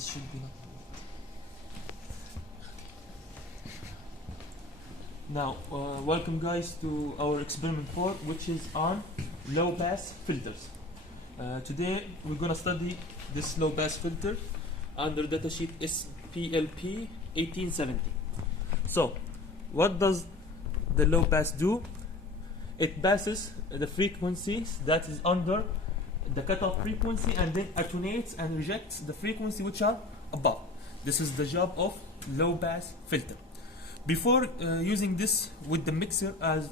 this should be not. Now, welcome guys to our experiment 4, which is on low pass filters. Today we're gonna study this low pass filter under datasheet SPLP 1870. So, what does the low pass do? It passes the frequencies that is under the cutoff frequency and then attenuates and rejects the frequency which are above. This is the job of low pass filter. Before using this with the mixer as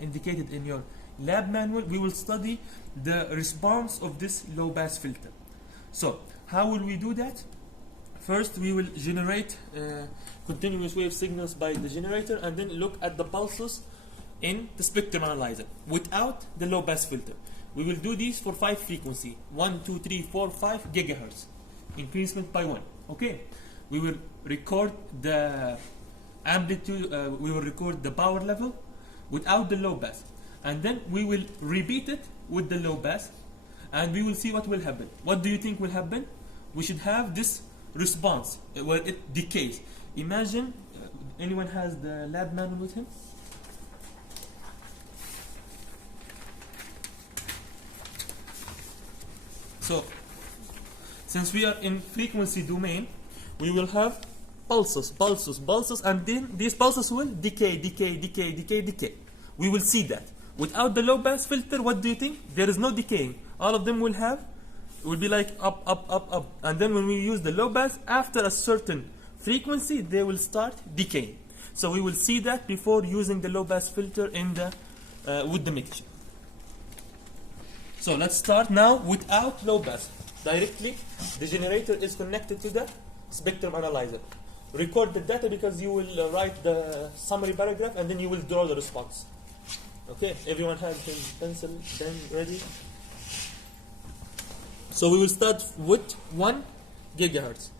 indicated in your lab manual, we will study the response of this low pass filter. So, how will we do that? First, we will generate continuous wave signals by the generator and then look at the pulses in the spectrum analyzer without the low pass filter. We will do these for 5 frequency, 1, 2, 3, 4, 5 gigahertz, increment by 1. Okay, we will record the amplitude, we will record the power level without the low pass, and then we will repeat it with the low pass, and we will see what will happen. What do you think will happen? We should have this response where it decays. Imagine, anyone has the lab manual with him? So, since we are in frequency domain, we will have pulses, and then these pulses will decay. We will see that. Without the low pass filter, what do you think? There is no decaying. All of them will be like up. And then when we use the low pass, after a certain frequency, they will start decaying. So we will see that before using the low pass filter in the with the mixture. So let's start now without low pass. Directly, the generator is connected to the spectrum analyzer. Record the data because you will write the summary paragraph and then you will draw the response. Okay, everyone has his pencil pen ready? So we will start with 1 gigahertz.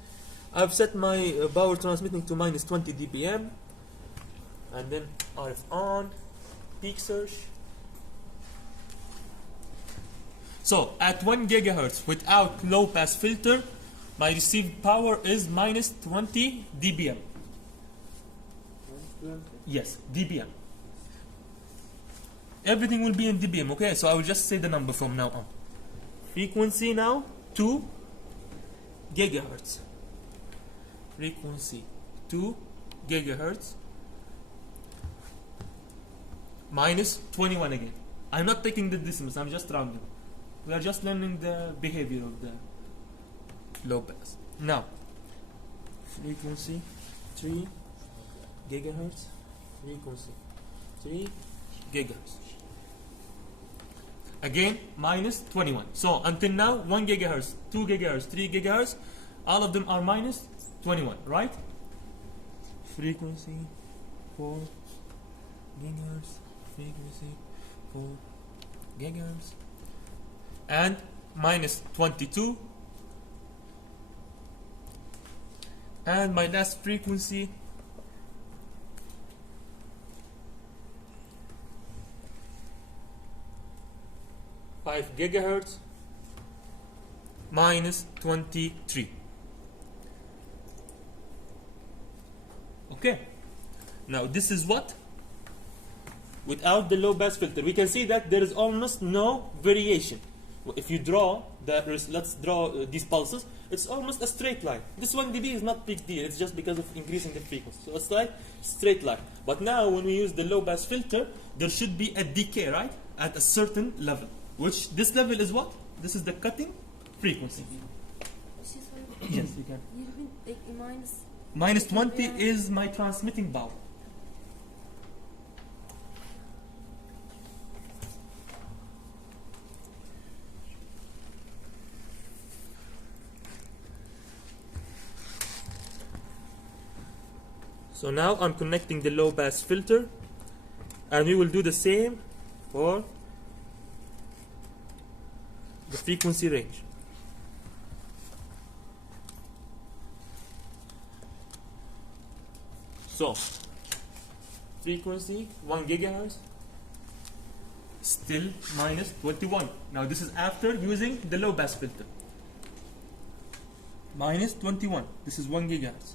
I've set my power transmitting to minus 20 dBm, and then RF on, peak search. So at 1 gigahertz without low pass filter, my received power is minus 20 dBm. Yes, dBm. Everything will be in dBm, okay? So I will just say the number from now on. Frequency now, 2 gigahertz. Frequency, 2 gigahertz. Minus 21 again. I'm not taking the decimals, I'm just rounding. We are just learning the behavior of the low pass. Now, frequency 3 gigahertz, frequency 3 gigahertz. Again, minus 21. So until now, 1 gigahertz, 2 gigahertz, 3 gigahertz, all of them are minus 21, right? Frequency 4 gigahertz, frequency 4 gigahertz. And minus 22, and my last frequency (5 gigahertz) minus 23. Okay, now this is what without the low pass filter. We can see that there is almost no variation. If you draw let's draw these pulses, it's almost a straight line. This 1 dB is not big deal, it's just because of increasing the frequency. So it's like straight line. But now when we use the low pass filter, there should be a decay, right? At a certain level. Which this level is what? This is the cutting frequency. Yes, you can. Minus 20 is my transmitting power. So now I'm connecting the low pass filter, and we will do the same for the frequency range. So frequency 1 gigahertz, still minus 21. Now this is after using the low pass filter. minus 21. This is 1 gigahertz.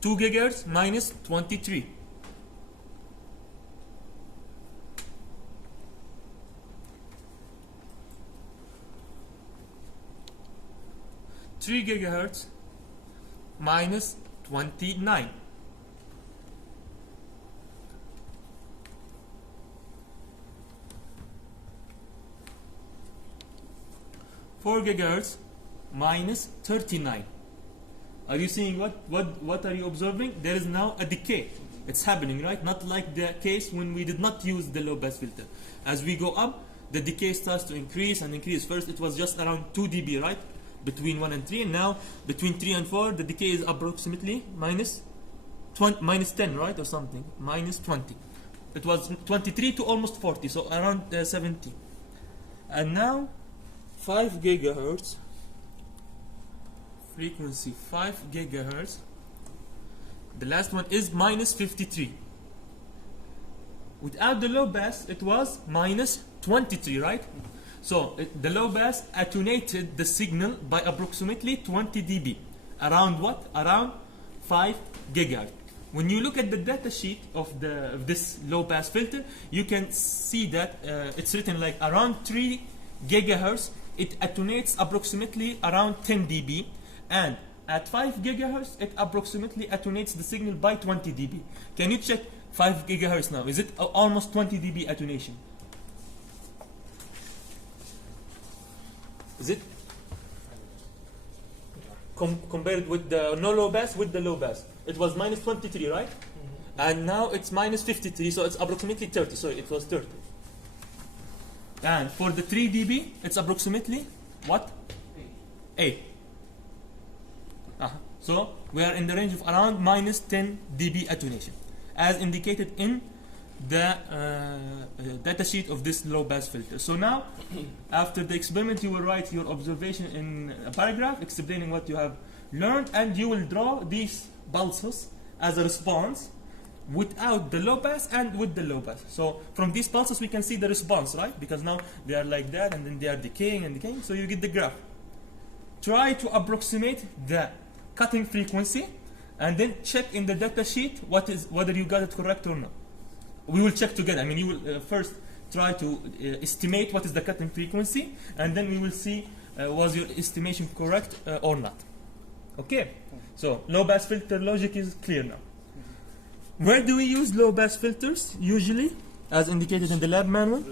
Two gigahertz minus 23. 3 gigahertz minus 29. 4 gigahertz minus 39. Are you seeing what are you observing? There is now a decay. It's happening, right? Not like the case when we did not use the low pass filter. As we go up, the decay starts to increase and increase. First it was just around 2 dB, right? Between 1 and 3, and now between 3 and 4 the decay is approximately minus 10, right? Or something. Minus 20. It was 23 to almost 40, so around 70. And now 5 gigahertz frequency, 5 gigahertz. The last one is minus 53. Without the low pass it was minus 23, right? So the low pass attenuated the signal by approximately 20 dB. Around what? Around 5 gigahertz. When you look at the data sheet of this low pass filter, you can see that it's written like around 3 gigahertz. It attenuates approximately around 10 dB, and at 5 gigahertz it approximately attenuates the signal by 20 dB. Can you check 5 gigahertz now? Is it almost 20 dB attenuation? Is it compared with the no low pass with the low pass? It was minus 23, right? And now it's minus 53, so it's approximately 30. Sorry, it was 30. And for the 3 dB, it's approximately what? 8. So we are in the range of around minus 10 dB attenuation, as indicated in the data sheet of this low pass filter. So now, after the experiment, you will write your observation in a paragraph explaining what you have learned, and you will draw these pulses as a response without the low pass and with the low pass. So from these pulses we can see the response, right? Because now they are like that and then they are decaying and decaying, so you get the graph. Try to approximate the cutting frequency and then check in the data sheet whether you got it correct or not. We will check together. I mean, you will first try to estimate what is the cutting frequency, and then we will see was your estimation correct or not. Okay, so low pass filter logic is clear now. Where do we use low pass filters? Usually, as indicated in the lab manual,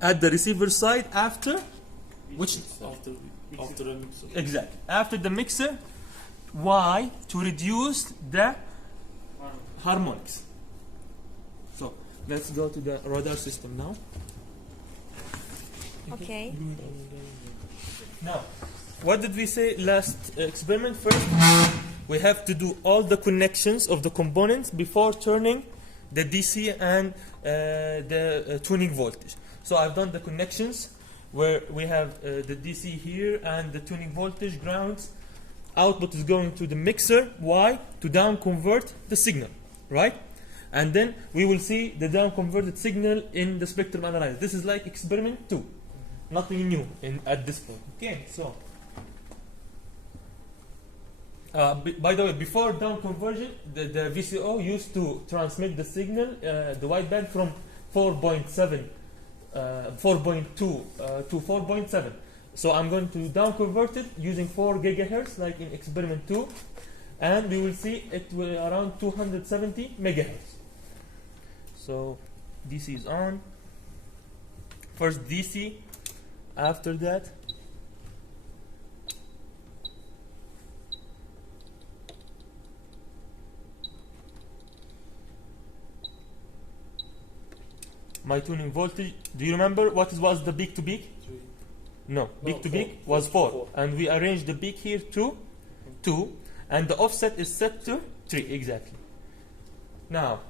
at the receiver side after which? After a mixer. Exactly. After the mixer. Why? To reduce the harmonics. So let's go to the radar system now. Okay. Now, what did we say last experiment? First, we have to do all the connections of the components before turning the DC and the tuning voltage. So I've done the connections where we have the DC here and the tuning voltage grounds. Output is going to the mixer. Why? To down convert the signal, right? And then we will see the down converted signal in the spectrum analyzer. This is like experiment 2. Nothing new at this point. Okay, so by the way, before down conversion, the VCO used to transmit the signal, the wideband, from 4.7, 4.2 to 4.7. So I'm going to down convert it using 4 gigahertz, like in experiment 2, and we will see it will around 270 megahertz. So DC is on. First DC. After that, my tuning voltage. Do you remember what was the peak to peak? No, peak to peak was 4. And we arranged the peak here to 2. And the offset is set to 3, exactly. Now,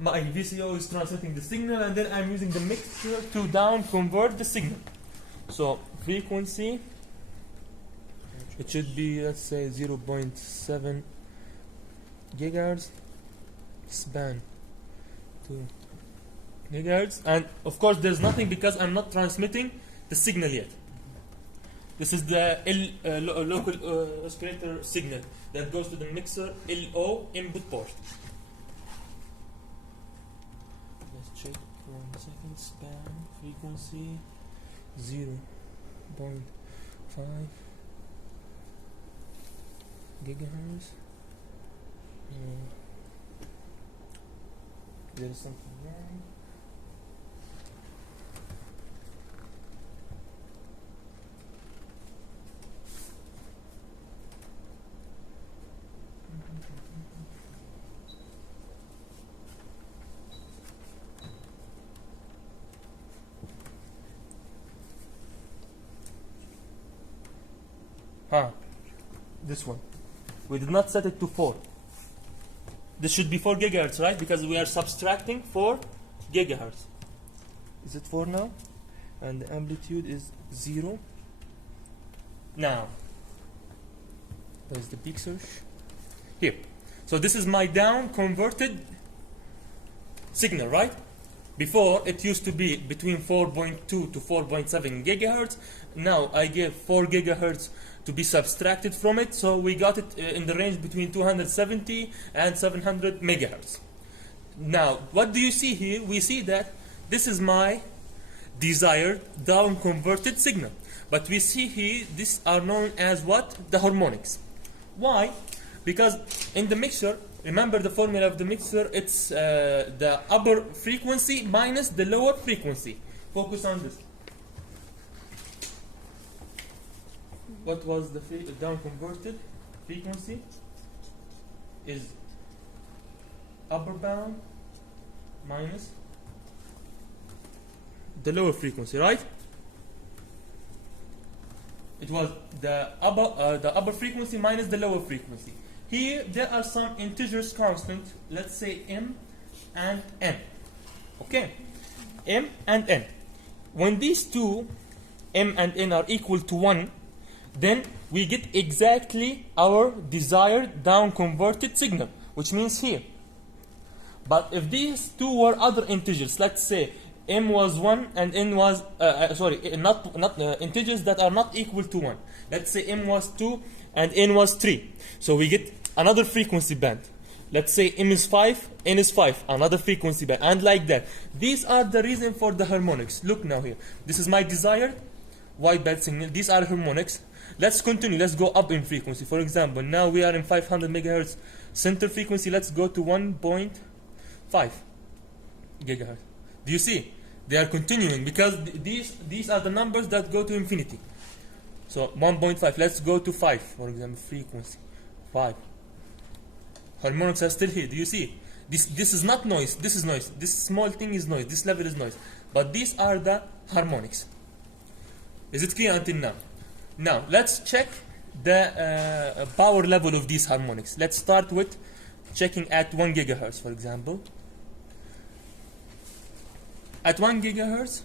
my VCO is transmitting the signal, and then I'm using the mixer to down convert the signal. So, frequency, it should be, let's say, 0.7 gigahertz. Span to gigahertz, and of course there's nothing because I'm not transmitting the signal yet. This is the local oscillator signal that goes to the mixer LO input port. Let's check for 1 second. Span frequency 0.5 gigahertz. There's something wrong. This one. We did not set it to 4. This should be 4 gigahertz, right? Because we are subtracting 4 gigahertz. Is it 4 now? And the amplitude is 0. Now, where's the peak surge? Here. So this is my down converted signal, right? Before it used to be between 4.2 to 4.7 gigahertz. Now I give 4 gigahertz to be subtracted from it, so we got it in the range between 270 and 700 megahertz. Now, what do you see here? We see that this is my desired down converted signal. But we see here, these are known as what? The harmonics. Why? Because in the mixer, remember the formula of the mixer, it's the upper frequency minus the lower frequency. Focus on this. What was the down converted frequency? Is upper bound minus the lower frequency, right? It was the upper frequency minus the lower frequency. Here there are some integers constant, let's say m and n. Okay, m and n. When these two m and n are equal to 1, then we get exactly our desired down converted signal, which means here. But if these two were other integers, let's say m was 1 and n was not integers that are not equal to 1. Let's say m was 2 and n was 3. So we get another frequency band. Let's say m is 5, n is 5, another frequency band, and like that. These are the reason for the harmonics. Look now here. This is my desired wideband signal. These are harmonics. Let's continue. Let's go up in frequency. For example, now we are in 500 megahertz center frequency. Let's go to 1.5 gigahertz. Do you see? They are continuing because these are the numbers that go to infinity. So 1.5. Let's go to 5, for example, frequency 5. Harmonics are still here. Do you see? This is not noise. This is noise. This small thing is noise. This level is noise. But these are the harmonics. Is it clear until now? Now let's check the power level of these harmonics. Let's start with checking at 1 gigahertz, for example. At 1 gigahertz,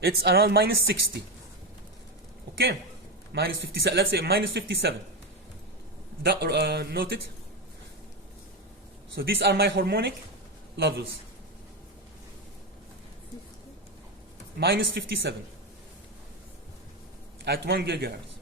it's around minus 60. Okay, minus 57. Let's say minus 57. Note it. So these are my harmonic levels. Minus 57 at 1 gigahertz.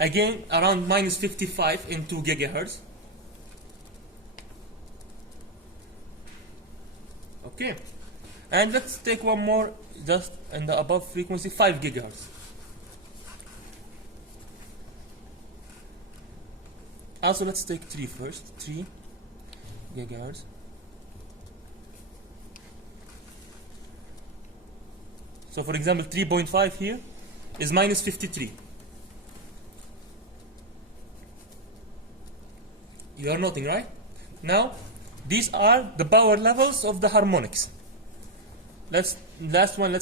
Again, around minus 55 in 2 gigahertz. Okay. And let's take one more just in the above frequency, 5 gigahertz. Also, let's take 3 first. 3 gigahertz. So, for example, 3.5 here is minus 53. You are noting, right? Now, these are the power levels of the harmonics. Let's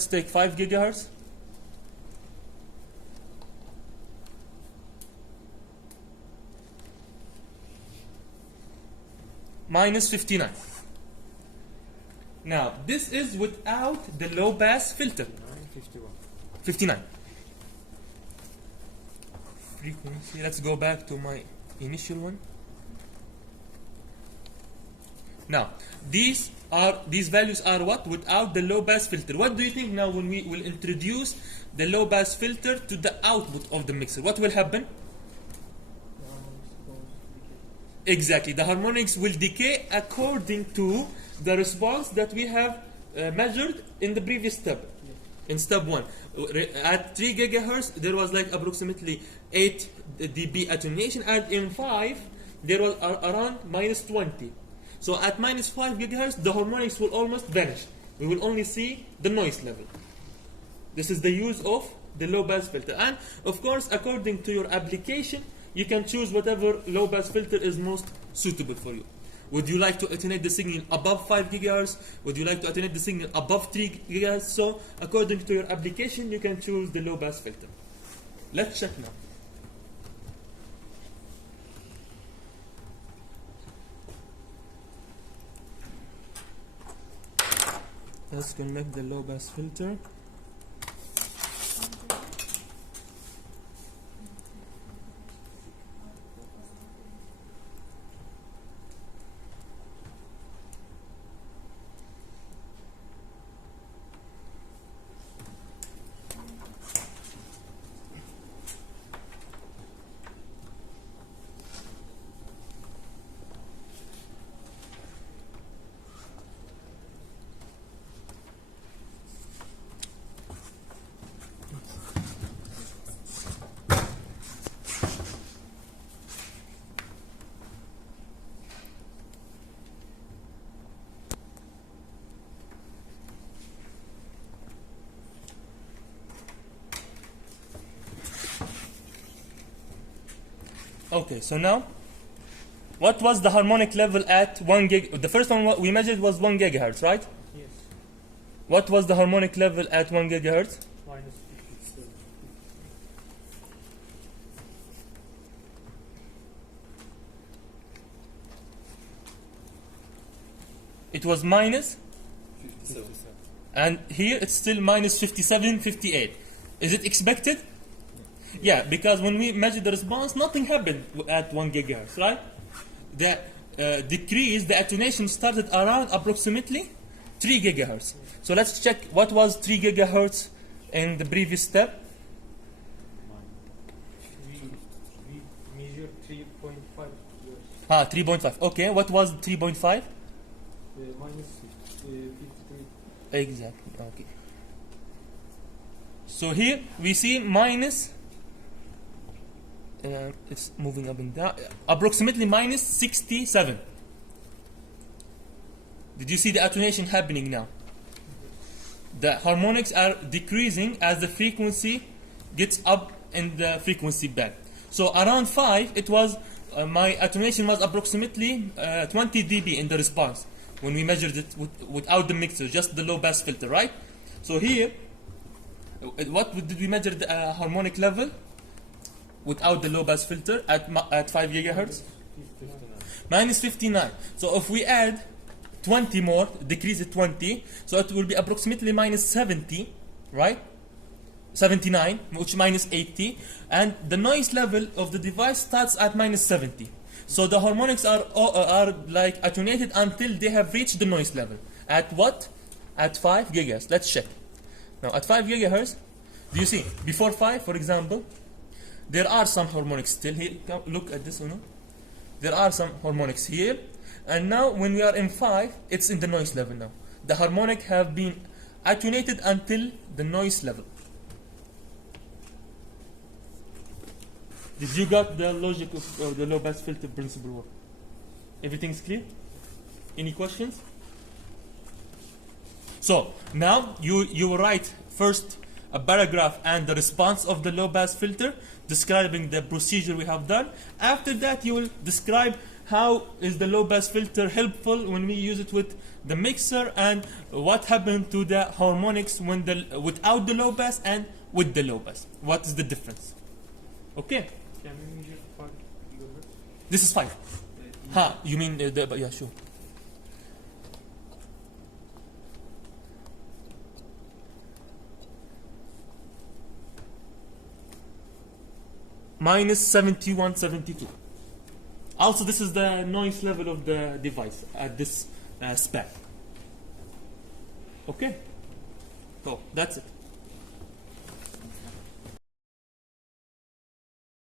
take 5 gigahertz. Minus 59. Now, this is without the low pass filter. 59. Frequency. Let's go back to my initial one. Now, these values are what? Without the low pass filter. What do you think now when we will introduce the low pass filter to the output of the mixer? What will happen? Exactly. The harmonics will decay according to the response that we have measured in the previous step. In step 1. At 3 gigahertz, there was like approximately 8 dB attenuation, and in 5, there was around minus 20. So at minus 5 gigahertz, the harmonics will almost vanish. We will only see the noise level. This is the use of the low pass filter. And of course, according to your application, you can choose whatever low pass filter is most suitable for you. Would you like to attenuate the signal above 5 gigahertz? Would you like to attenuate the signal above 3 gigahertz? So, according to your application, you can choose the low pass filter. Let's check now. Let's connect the low pass filter. Okay, so now, what was the harmonic level at 1 gig? The first one we measured was 1 gigahertz, right? Yes. What was the harmonic level at 1 gigahertz? Minus 57. It was minus, 57. and here it's still minus 57, 58. Is it expected? Yeah, because when we measured the response, nothing happened at 1 gigahertz, right? The decrease, the attenuation started around approximately 3 gigahertz. So let's check what was 3 gigahertz in the previous step. We measured 3.5 years. 3.5. Okay, what was 3.5? Minus 53. Exactly, okay. So here we see minus, it's moving up and down, approximately minus 67. Did you see the attenuation happening now? The harmonics are decreasing as the frequency gets up in the frequency band. So around 5, it was my attenuation was approximately 20 dB in the response when we measured it without the mixer, just the low pass filter, right? So here, what did we measure the harmonic level without the low pass filter at 5 gigahertz? 59. Minus 59. So if we add 20 more, decrease it 20, so it will be approximately minus 70, right? 79, which minus 80, and the noise level of the device starts at minus 70. So the harmonics are like attenuated until they have reached the noise level. At what? At 5 gigahertz. Let's check. Now at 5 gigahertz, do you see? Before 5, for example, there are some harmonics still here. Look at this one. There are some harmonics here. And now when we are in 5, it's in the noise level now. The harmonic have been attenuated until the noise level. Did you got the logic of the low pass filter principle work? Everything's clear? Any questions? So now you write first a paragraph and the response of the low pass filter, describing the procedure we have done. After that, you will describe how is the low pass filter helpful when we use it with the mixer, and what happened to the harmonics when without the low pass and with the low pass. What is the difference? Okay, Can we measure 5 gigahertz? this is 5. You mean yeah, sure. Minus 71, 72. Also, this is the noise level of the device at this spec. Okay, so that's it.